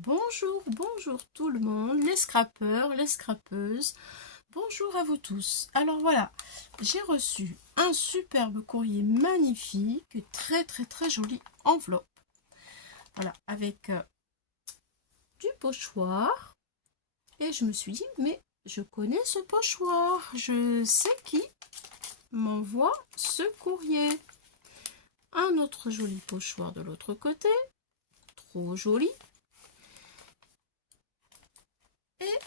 Bonjour, bonjour tout le monde, les scrappeurs, les scrappeuses, bonjour à vous tous. Alors voilà, j'ai reçu un superbe courrier magnifique, très jolie enveloppe. Voilà, avec du pochoir. Et je me suis dit, mais je connais ce pochoir, je sais qui m'envoie ce courrier. Un autre joli pochoir de l'autre côté, trop joli. Et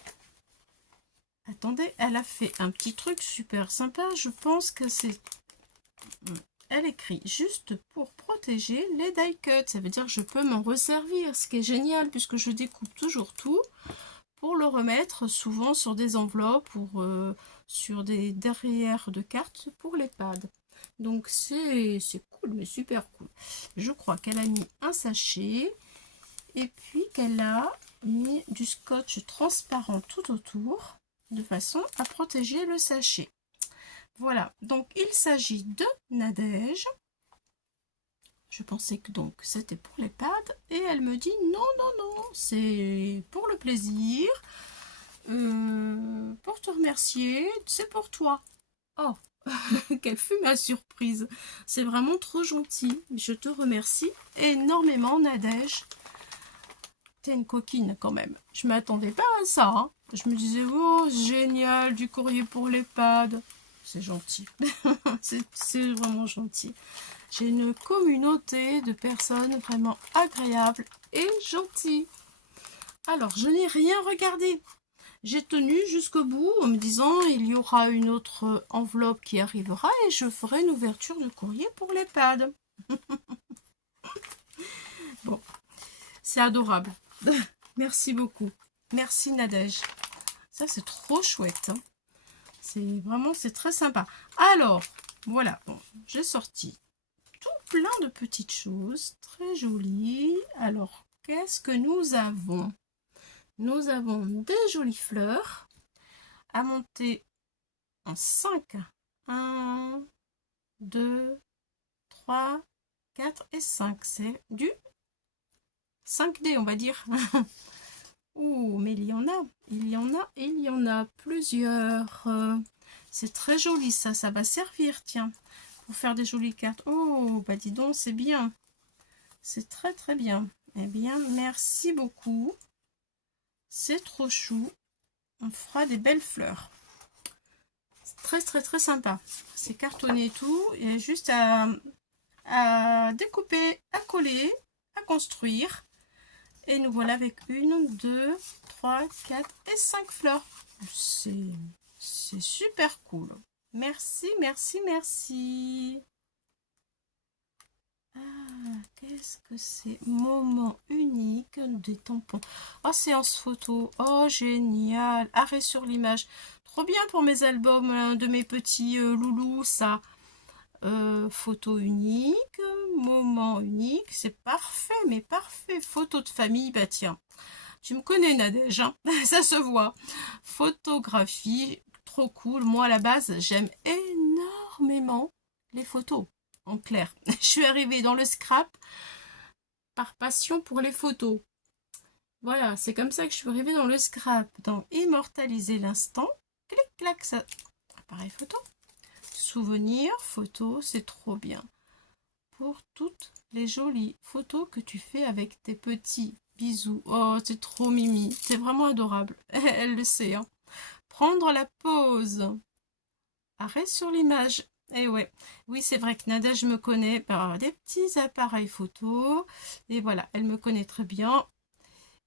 attendez, elle a fait un petit truc super sympa. Je pense que c'est... Elle écrit juste pour protéger les die cuts. Ça veut dire que je peux m'en resservir, ce qui est génial puisque je découpe toujours tout pour le remettre souvent sur des enveloppes ou sur des derrières de cartes pour les pads. Donc c'est cool, mais super cool. Je crois qu'elle a mis un sachet et puis qu'elle a mis du scotch transparent tout autour de façon à protéger le sachet. Voilà, donc il s'agit de Nadège. Je pensais que donc c'était pour les pads et elle me dit non, c'est pour le plaisir, pour te remercier, c'est pour toi. Oh, quelle fut ma surprise. C'est vraiment trop gentil. Je te remercie énormément Nadège. T'es une coquine quand même. Je m'attendais pas à ça. Hein. Je me disais, oh génial, du courrier pour les pads. C'est gentil. c'est vraiment gentil. J'ai une communauté de personnes vraiment agréables et gentilles. Alors, je n'ai rien regardé. J'ai tenu jusqu'au bout en me disant il y aura une autre enveloppe qui arrivera et je ferai une ouverture de courrier pour les pads. Bon, c'est adorable. Merci beaucoup. Merci Nadège. Ça, c'est trop chouette. Hein. C'est vraiment, c'est très sympa. Alors, voilà, bon, j'ai sorti tout plein de petites choses très jolies. Alors, qu'est-ce que nous avons? Nous avons des jolies fleurs à monter en 5. 1, 2, 3, 4 et 5. C'est du 5D, on va dire. Ouh, mais il y en a plusieurs. C'est très joli, ça va servir, tiens, pour faire des jolies cartes. Oh, bah dis donc, c'est bien. C'est très bien. Eh bien, merci beaucoup. C'est trop chou. On fera des belles fleurs. Très sympa. C'est cartonné et tout. Il y a juste à découper, à coller, à construire. Et nous voilà avec 1, 2, 3, 4 et 5 fleurs. C'est super cool. Merci. Ah, qu'est-ce que c'est? Moment unique des tampons. Oh, séance photo. Oh, génial. Arrêt sur l'image. Trop bien pour mes albums de mes petits loulous, ça. Photo unique, moment unique. C'est parfait, mais parfait. Photo de famille, bah tiens. Tu me connais, Nadège, hein. Ça se voit. Photographie, trop cool. Moi, à la base, j'aime énormément les photos, en clair. Je suis arrivée dans le scrap par passion pour les photos. Voilà, c'est comme ça que je suis arrivée dans le scrap, dans immortaliser l'instant. Clic, clac, ça. Appareil photo. Souvenir, photo, c'est trop bien. Pour toutes les jolies photos que tu fais avec tes petits bisous. Oh, c'est trop mimi. C'est vraiment adorable. Elle le sait. Hein. Prendre la pause. Arrêt sur l'image. Et ouais, oui, c'est vrai que Nadège me connaît par des petits appareils photo. Et voilà, elle me connaît très bien.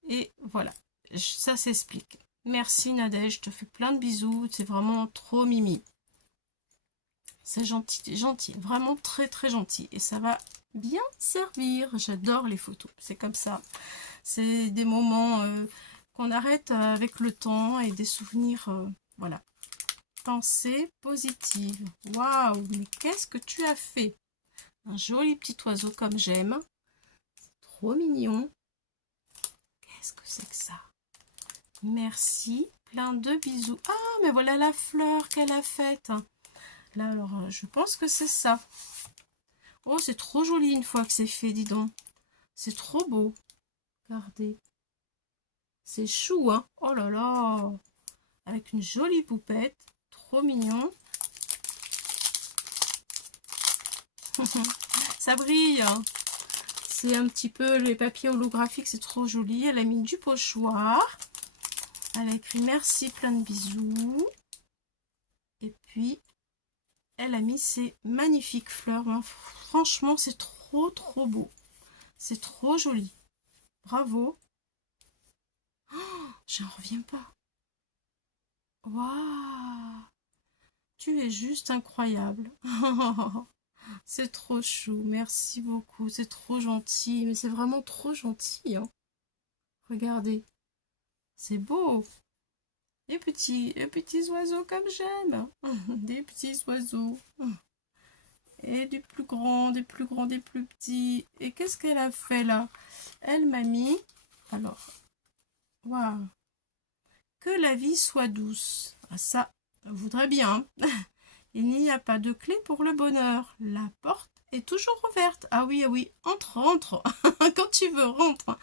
Et voilà, ça s'explique. Merci Nadège, je te fais plein de bisous. C'est vraiment trop mimi. C'est gentil, vraiment très gentil. Et ça va bien servir. J'adore les photos. C'est comme ça. C'est des moments qu'on arrête avec le temps et des souvenirs. Voilà. Pensée positive. Waouh, mais qu'est-ce que tu as fait? Un joli petit oiseau comme j'aime. Trop mignon. Qu'est-ce que c'est que ça? Merci. Plein de bisous. Ah, mais voilà la fleur qu'elle a faite. Là, alors, je pense que c'est ça. Oh, c'est trop joli une fois que c'est fait, dis donc. C'est trop beau. Regardez. C'est chou, hein. Oh là là. Avec une jolie poupette. Trop mignon. Ça brille, hein. C'est un petit peu les papiers holographiques, c'est trop joli. Elle a mis du pochoir. Elle a écrit merci, plein de bisous. Et puis, elle a mis ces magnifiques fleurs. Franchement, c'est trop beau. C'est trop joli. Bravo. Oh, j'en reviens pas. Waouh. Tu es juste incroyable. C'est trop chou. Merci beaucoup. C'est trop gentil. Mais c'est vraiment trop gentil, hein. Regardez. C'est beau. Des petits oiseaux comme j'aime. Des petits oiseaux. Et des plus grands, des plus grands, des plus petits. Et qu'est-ce qu'elle a fait là? Elle m'a mis... Alors, waouh. Que la vie soit douce. Ah, ça, je voudrais bien. Il n'y a pas de clé pour le bonheur. La porte est toujours ouverte. Ah oui, ah oui. Entre, entre. Quand tu veux, rentre.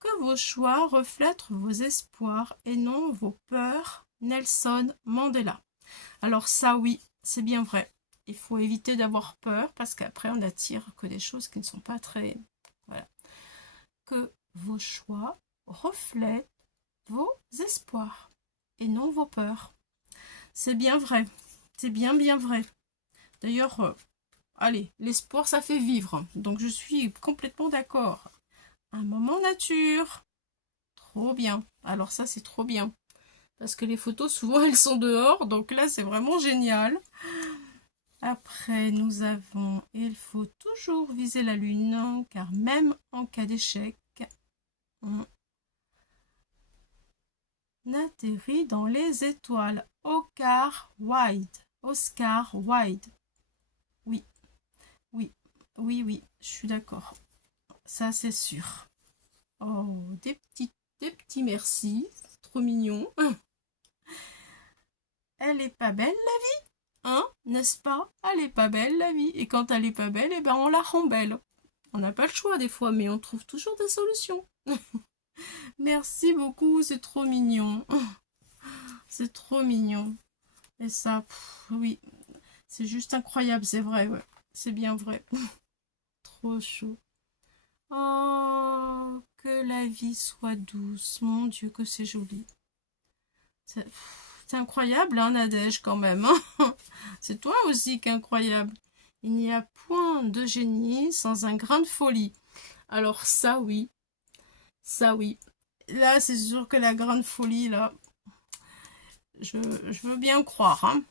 Que vos choix reflètent vos espoirs et non vos peurs. Nelson Mandela. Alors ça, oui, c'est bien vrai. Il faut éviter d'avoir peur parce qu'après, on attire que des choses qui ne sont pas très... Voilà. Que vos choix reflètent vos espoirs et non vos peurs. C'est bien vrai. C'est bien vrai. D'ailleurs, allez, l'espoir, ça fait vivre. Donc, je suis complètement d'accord. Un moment nature. Trop bien. Alors ça, c'est trop bien. Parce que les photos, souvent, elles sont dehors. Donc là, c'est vraiment génial. Après, nous avons... Il faut toujours viser la lune. Car même en cas d'échec, on atterrit dans les étoiles. Oscar Wilde. Oscar Wilde. Oui, oui, oui, je suis d'accord. Ça, c'est sûr. Oh, des petits merci. Trop mignon. Elle est pas belle, la vie, hein, n'est-ce pas? Elle est pas belle, la vie. Et quand elle est pas belle, eh ben, on la rend belle. On n'a pas le choix des fois, mais on trouve toujours des solutions. Merci beaucoup, c'est trop mignon. C'est trop mignon. Et ça, oui, c'est juste incroyable, c'est vrai, ouais. C'est bien vrai. Trop chaud. Oh, que la vie soit douce. Mon Dieu, que c'est joli. C'est incroyable, hein, Nadège, quand même. Hein. C'est toi aussi qui est incroyable. Il n'y a point de génie sans un grain de folie. Alors ça, oui. Ça, oui. Là, c'est sûr que la grande folie, là, je veux bien croire. Hein.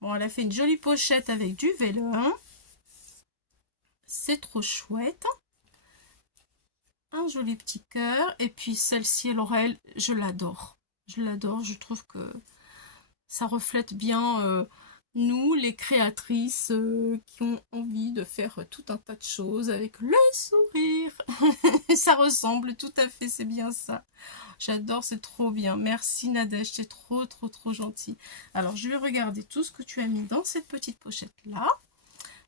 Bon, elle a fait une jolie pochette avec du vélin. C'est trop chouette. Un joli petit cœur. Et puis celle-ci, Laurel, je l'adore. Je l'adore. Je trouve que ça reflète bien nous, les créatrices qui ont envie de faire tout un tas de choses avec le sourire. Ça ressemble tout à fait, c'est bien ça. J'adore, c'est trop bien. Merci Nadège, c'est trop gentil. Alors, je vais regarder tout ce que tu as mis dans cette petite pochette-là.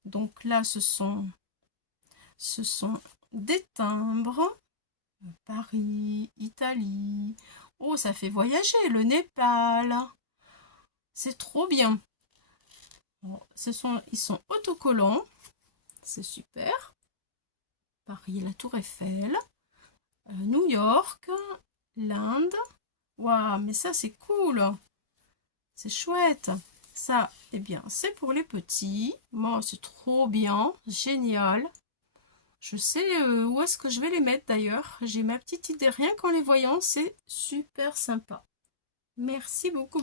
Donc là, ce sont des timbres. Paris, Italie. Oh, ça fait voyager, le Népal. C'est trop bien. Bon, ils sont autocollants. C'est super. Paris, la Tour Eiffel. New York. L'Inde. Waouh, mais ça, c'est cool. C'est chouette. Ça, eh bien, c'est pour les petits. Moi, c'est trop bien. Génial. Je sais où est-ce que je vais les mettre d'ailleurs. J'ai ma petite idée. Rien qu'en les voyant, c'est super sympa. Merci beaucoup.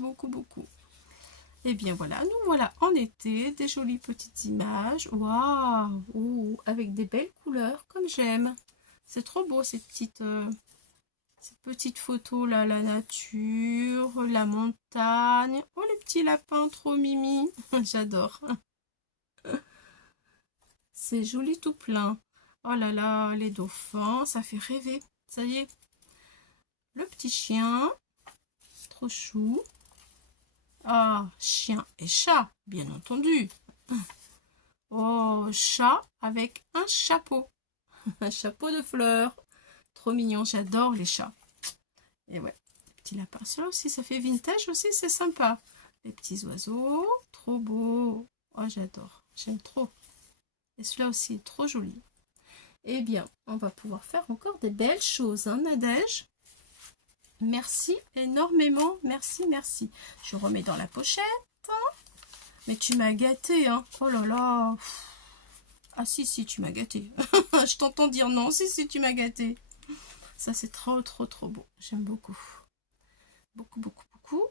Et bien voilà, nous voilà en été, des jolies petites images. Waouh, avec des belles couleurs comme j'aime. C'est trop beau ces petites photos là, la nature, la montagne. Oh les petits lapins, trop mimi. J'adore. C'est joli tout plein. Oh là là, les dauphins, ça fait rêver. Ça y est. Le petit chien, trop chou. Ah, chien et chat, bien entendu. Oh, chat avec un chapeau. Un chapeau de fleurs. Trop mignon, j'adore les chats. Et ouais, petit lapin. Celui-là aussi, ça fait vintage aussi, c'est sympa. Les petits oiseaux, trop beau. Oh, j'adore, j'aime trop. Et celui-là aussi est trop joli. Eh bien, on va pouvoir faire encore des belles choses, hein, Nadège? Merci énormément, merci, merci. Je remets dans la pochette. Mais tu m'as gâté, hein. Oh là là. Ah si, si, tu m'as gâté. Je t'entends dire non, si, si, tu m'as gâté. Ça, c'est trop, trop, trop beau. J'aime beaucoup. Beaucoup, beaucoup, beaucoup.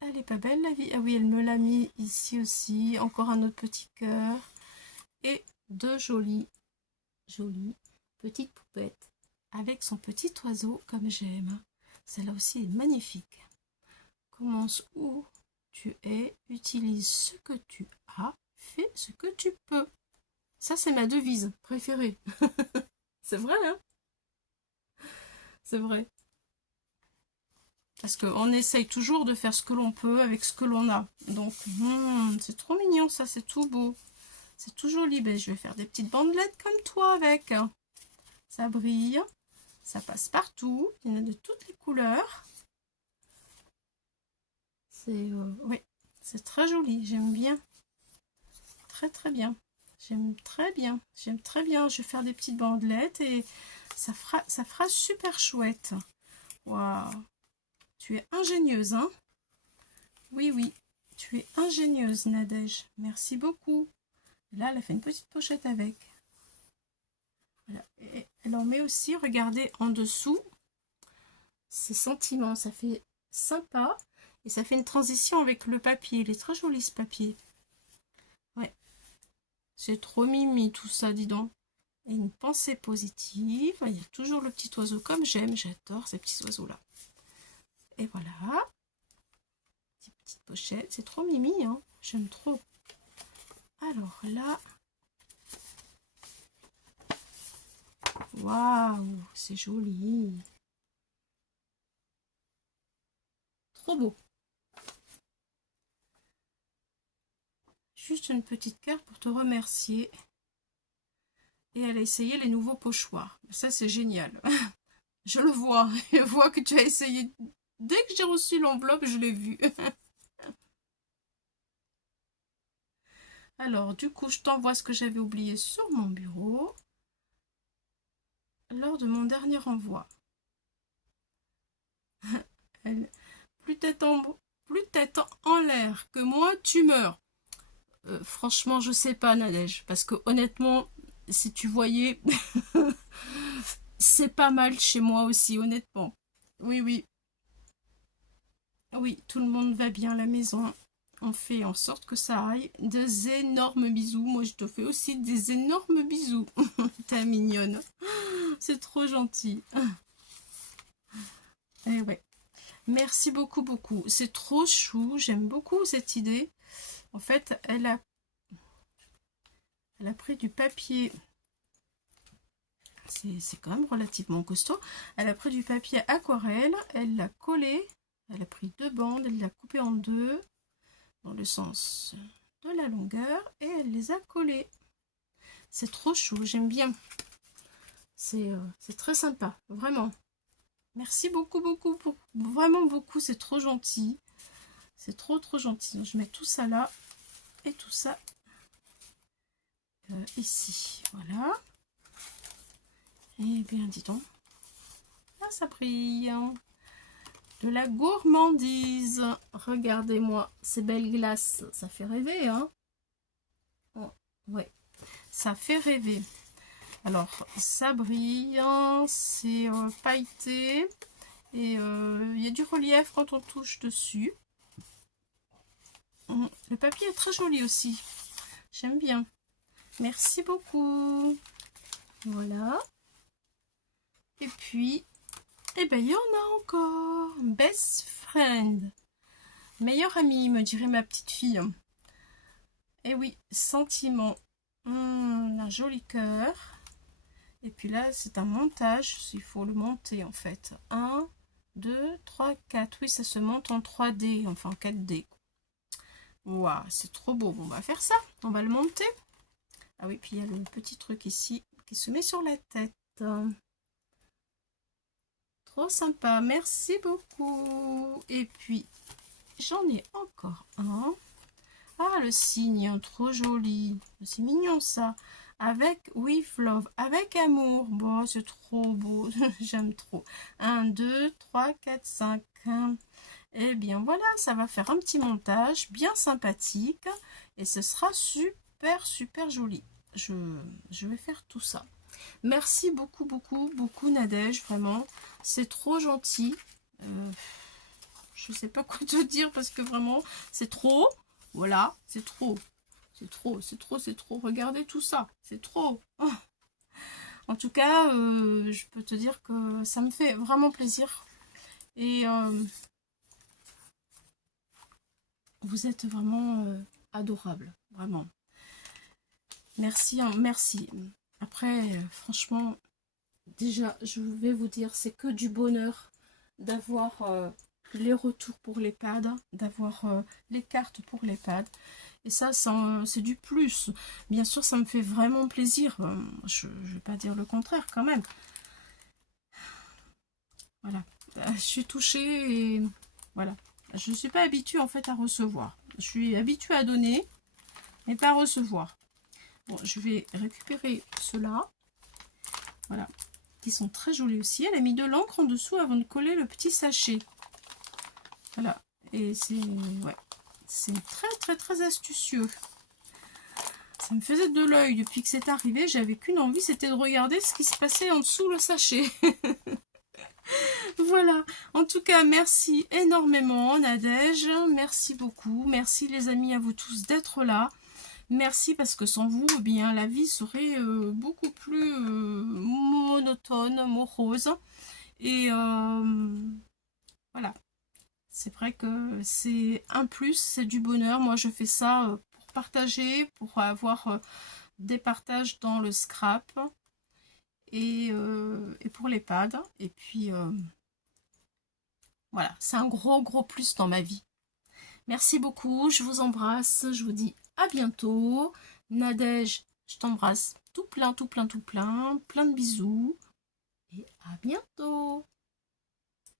Elle est pas belle, la vie. Ah oui, elle me l'a mis ici aussi. Encore un autre petit cœur. Et deux jolies petites poupettes avec son petit oiseau, comme j'aime. Celle-là aussi est magnifique. Commence où tu es, utilise ce que tu as, fais ce que tu peux. Ça, c'est ma devise préférée. C'est vrai, hein? C'est vrai. Parce qu'on essaye toujours de faire ce que l'on peut avec ce que l'on a. Donc, c'est trop mignon, ça, c'est tout beau. C'est tout joli. Ben, je vais faire des petites bandelettes comme toi avec. Ça brille. Ça passe partout. Il y en a de toutes les couleurs. C'est oui, c'est très joli. J'aime bien. Très, très bien. J'aime très bien. J'aime très bien. Je vais faire des petites bandelettes et ça fera super chouette. Waouh. Tu es ingénieuse, hein? Oui, oui. Tu es ingénieuse, Nadège. Merci beaucoup. Là, elle a fait une petite pochette avec. Voilà. Et elle en met aussi, regardez, en dessous, ses sentiments. Ça fait sympa. Et ça fait une transition avec le papier. Il est très joli, ce papier. Ouais. C'est trop mimi, tout ça, dis donc. Et une pensée positive. Il y a toujours le petit oiseau comme j'aime. J'adore ces petits oiseaux-là. Et voilà. Petite pochette. C'est trop mimi, hein. J'aime trop. Alors là. Waouh, c'est joli. Trop beau. Juste une petite carte pour te remercier. Et elle a essayé les nouveaux pochoirs. Ça, c'est génial. Je le vois. Je vois que tu as essayé. Dès que j'ai reçu l'enveloppe, je l'ai vu. Alors, du coup, je t'envoie ce que j'avais oublié sur mon bureau lors de mon dernier envoi. Plus tête en l'air que moi, tu meurs. Franchement, je sais pas, Nadège, parce que honnêtement, si tu voyais, c'est pas mal chez moi aussi, honnêtement. Oui, oui. Oui, tout le monde va bien à la maison. On fait en sorte que ça aille. Des énormes bisous. Moi, je te fais aussi des énormes bisous. T'es mignonne. C'est trop gentil. Et ouais. Merci beaucoup, beaucoup. C'est trop chou. J'aime beaucoup cette idée. En fait, elle a pris du papier. C'est quand même relativement costaud. Elle a pris du papier aquarelle. Elle l'a collé. Elle a pris deux bandes. Elle l'a coupé en deux. Dans le sens de la longueur. Et elle les a collées. C'est trop chou. J'aime bien. C'est très sympa. Vraiment. Merci beaucoup, beaucoup. Vraiment beaucoup. C'est trop gentil. C'est trop, trop gentil. Donc, je mets tout ça là. Et tout ça ici. Voilà. Et bien, dis donc. Là, ça brille. De la gourmandise. Regardez-moi ces belles glaces. Ça fait rêver, hein? Oh, ouais. Ça fait rêver. Alors, ça brille. C'est pailleté. Et il y a du relief quand on touche dessus. Le papier est très joli aussi. J'aime bien. Merci beaucoup. Voilà. Et puis, eh ben, il y en a encore. Best friend. Meilleure amie, me dirait ma petite fille. Et oui, sentiment. Un joli cœur. Et puis là, c'est un montage. Il faut le monter en fait. 1, 2, 3, 4. Oui, ça se monte en 3D, enfin en 4D. Waouh, c'est trop beau. Bon, on va faire ça. On va le monter. Ah oui, puis il y a le petit truc ici qui se met sur la tête. Trop sympa, merci beaucoup. Et puis, j'en ai encore un. Ah, le cygne, trop joli. C'est mignon ça. Avec With Love, avec amour. Bon, c'est trop beau. J'aime trop. 1, 2, 3, 4, 5. Eh bien, voilà, ça va faire un petit montage bien sympathique. Et ce sera super, super joli. Je vais faire tout ça. Merci beaucoup, beaucoup, beaucoup, Nadège. Vraiment, c'est trop gentil. Je sais pas quoi te dire parce que vraiment, c'est trop. Voilà, c'est trop. C'est trop, c'est trop, c'est trop. Regardez tout ça, c'est trop. Oh. En tout cas, je peux te dire que ça me fait vraiment plaisir. Et vous êtes vraiment adorable, vraiment. Merci, hein, merci. Après, franchement, déjà, je vais vous dire, c'est que du bonheur d'avoir les retours pour l'EHPAD, d'avoir les cartes pour l'EHPAD. Et ça, c'est du plus. Bien sûr, ça me fait vraiment plaisir. Je ne vais pas dire le contraire quand même. Voilà. Je suis touchée et voilà. Je ne suis pas habituée en fait à recevoir. Je suis habituée à donner, mais pas à recevoir. Bon, je vais récupérer ceux-là. Voilà. Qui sont très jolis aussi. Elle a mis de l'encre en dessous avant de coller le petit sachet. Voilà. Et c'est... Ouais. C'est très très très astucieux. Ça me faisait de l'œil depuis que c'est arrivé. J'avais qu'une envie, c'était de regarder ce qui se passait en dessous le sachet. Voilà. En tout cas, merci énormément, Nadège. Merci beaucoup. Merci les amis à vous tous d'être là. Merci parce que sans vous, eh bien, la vie serait beaucoup plus monotone, morose. Et voilà. C'est vrai que c'est un plus, c'est du bonheur. Moi, je fais ça pour partager, pour avoir des partages dans le scrap et pour l'EHPAD. Et puis, voilà, c'est un gros, gros plus dans ma vie. Merci beaucoup, je vous embrasse, je vous dis à bientôt. Nadège, je t'embrasse tout plein, tout plein, tout plein. Plein de bisous et à bientôt.